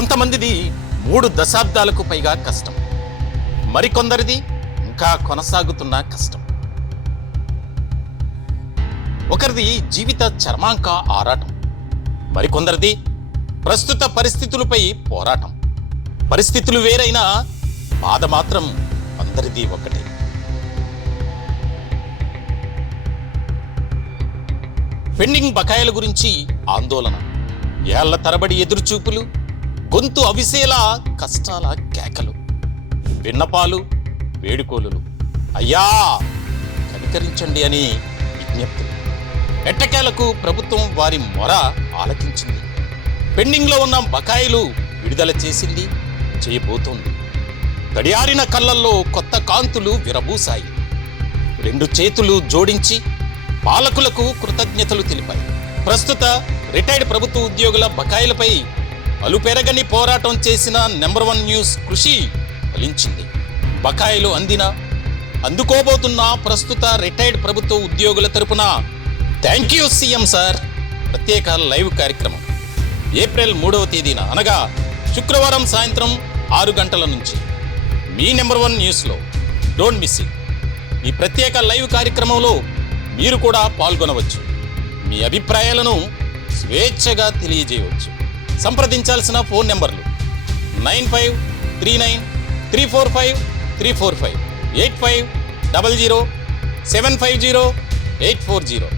కొంతమందిది 3 దశాబ్దాలకు పైగా కష్టం, మరికొందరిది ఇంకా కొనసాగుతున్న కష్టం. ఒకరిది జీవిత చర్మాంక ఆరాటం, మరికొందరిది ప్రస్తుత పరిస్థితులపై పోరాటం. పరిస్థితులు వేరైనా బాధ మాత్రం అందరిది ఒకటే. పెండింగ్ బకాయిల గురించి ఆందోళన, ఏళ్ల తరబడి ఎదురుచూపులు, గొంతు అవిసేలా కష్టాల కేకలు, విన్నపాలు, వేడుకోలులు, అయ్యా కనికరించండి అని విజ్ఞప్తులు. ఎట్టకేలకు ప్రభుత్వం వారి మొర ఆలకించింది. పెండింగ్లో ఉన్న బకాయిలు విడుదల చేసింది, చేయబోతోంది. గడియారిన కళ్ళల్లో కొత్త కాంతులు విరబూసాయి. 2 చేతులు జోడించి పాలకులకు కృతజ్ఞతలు తెలిపాయి. ప్రస్తుత రిటైర్డ్ ప్రభుత్వ ఉద్యోగుల బకాయిలపై అలుపెరగని పోరాటం చేసిన నెంబర్ 1 న్యూస్ కృషి ఫలించింది. బకాయిలు అందుకోబోతున్న ప్రస్తుత రిటైర్డ్ ప్రభుత్వ ఉద్యోగుల తరపున థ్యాంక్ యూ సీఎం సార్ ప్రత్యేక లైవ్ కార్యక్రమం ఏప్రిల్ 3వ తేదీన అనగా శుక్రవారం సాయంత్రం 6 గంటల నుంచి మీ నెంబర్ 1 న్యూస్లో డోంట్ మిస్ ఇట్. ఈ ప్రత్యేక లైవ్ కార్యక్రమంలో మీరు కూడా పాల్గొనవచ్చు. మీ అభిప్రాయాలను స్వేచ్ఛగా తెలియజేయవచ్చు. సంప్రదించాల్సిన ఫోన్ నెంబర్లు 9539345345, 8500750840.